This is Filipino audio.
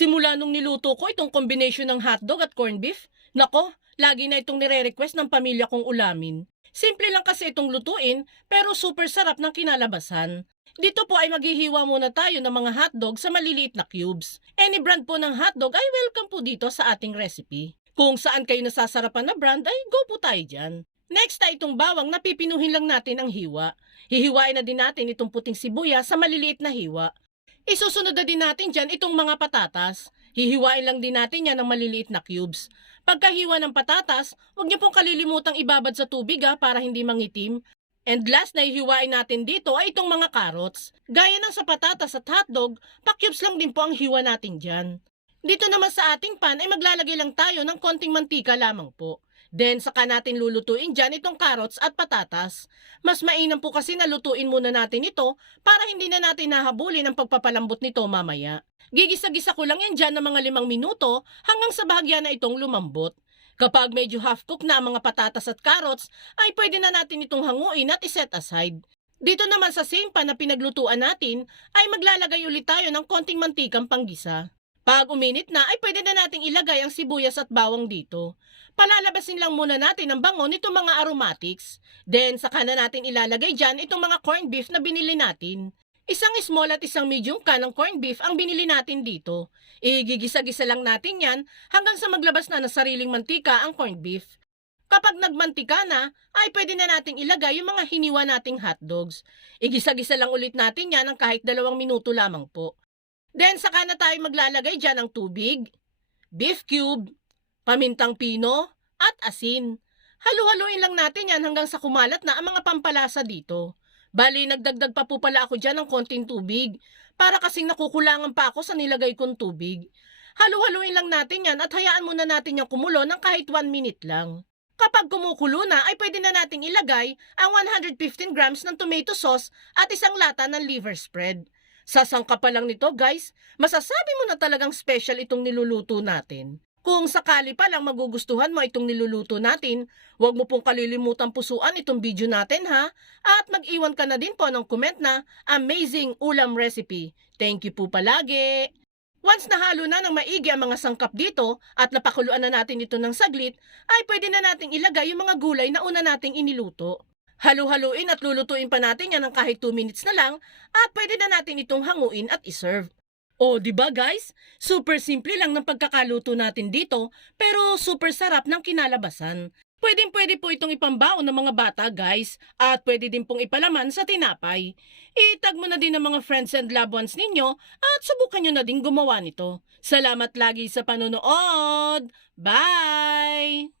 Simula nung niluto ko itong combination ng hotdog at corned beef, nako, lagi na itong nire-request ng pamilya kong ulamin. Simple lang kasi itong lutuin, pero super sarap ng kinalabasan. Dito po ay maghihiwa muna tayo ng mga hotdog sa maliliit na cubes. Any brand po ng hotdog ay welcome po dito sa ating recipe. Kung saan kayo nasasarapan na brand ay go po tayo dyan. Next ay itong bawang na pipinuhin lang natin ang hiwa. Hihiwain na din natin itong puting sibuya sa maliliit na hiwa. Isusunod na din natin dyan itong mga patatas. Hihiwain lang din natin yan ng maliliit na cubes. Pagkahiwa ng patatas, huwag niyo pong kalilimutang ibabad sa tubig ha, para hindi mangitim. And last na hihiwain natin dito ay itong mga carrots. Gaya ng sa patatas at hotdog, pa-cubes lang din po ang hiwa natin dyan. Dito naman sa ating pan ay maglalagay lang tayo ng konting mantika lamang po. Then saka natin lulutuin dyan itong carrots at patatas. Mas mainam po kasi na lutuin muna natin ito para hindi na natin nahabulin ang pagpapalambot nito mamaya. Gigisa-gisa ko lang yan dyan ng mga limang minuto hanggang sa bahagya na itong lumambot. Kapag medyo half cook na ang mga patatas at carrots, ay pwede na natin itong hanguin at iset aside. Dito naman sa pan na pinaglutuan natin, ay maglalagay ulit tayo ng konting mantikang panggisa. Pag uminit na, ay pwede na nating ilagay ang sibuyas at bawang dito. Palalabasin lang muna natin ang bango nitong mga aromatics. Then, saka na natin ilalagay dyan itong mga corned beef na binili natin. Isang small at isang medium can ng corned beef ang binili natin dito. Igigisa-gisa lang natin yan hanggang sa maglabas na ng sariling mantika ang corned beef. Kapag nagmantika na, ay pwede na nating ilagay yung mga hiniwa nating hotdogs. Igisa-gisa lang ulit natin yan ng kahit dalawang minuto lamang po. Then saka na tayo maglalagay dyan ng tubig, beef cube, pamintang pino, at asin. Halu-haluin lang natin yan hanggang sa kumalat na ang mga pampalasa dito. Bali, nagdagdag pa po pala ako dyan ng konting tubig para kasing nakukulangan pa ako sa nilagay kong tubig. Halu-haluin lang natin yan at hayaan muna natin yung kumulo ng kahit 1 minute lang. Kapag kumukulo na, ay pwede na nating ilagay ang 115 grams ng tomato sauce at isang lata ng liver spread. Sasangka pa lang nito guys, masasabi mo na talagang special itong niluluto natin. Kung sakali pa lang magugustuhan mo itong niluluto natin, huwag mo pong kalilimutan pusuan itong video natin ha. At mag-iwan ka na din po ng comment na amazing ulam recipe. Thank you po palagi! Once nahalo na ng maigi ang mga sangkap dito at napakuluan na natin ito ng saglit, ay pwede na nating ilagay yung mga gulay na una nating iniluto. Halu-haluin at lulutuin pa natin yan ng kahit 2 minutes na lang at pwede na natin itong hanguin at iserve. O, di ba guys? Super simple lang ng pagkakaluto natin dito, pero super sarap ng kinalabasan. Pwedeng pwede po itong ipambaon ng mga bata guys, at pwede din pong ipalaman sa tinapay. Itag mo na din ng mga friends and loved ones ninyo at subukan nyo na din gumawa nito. Salamat lagi sa panonood! Bye!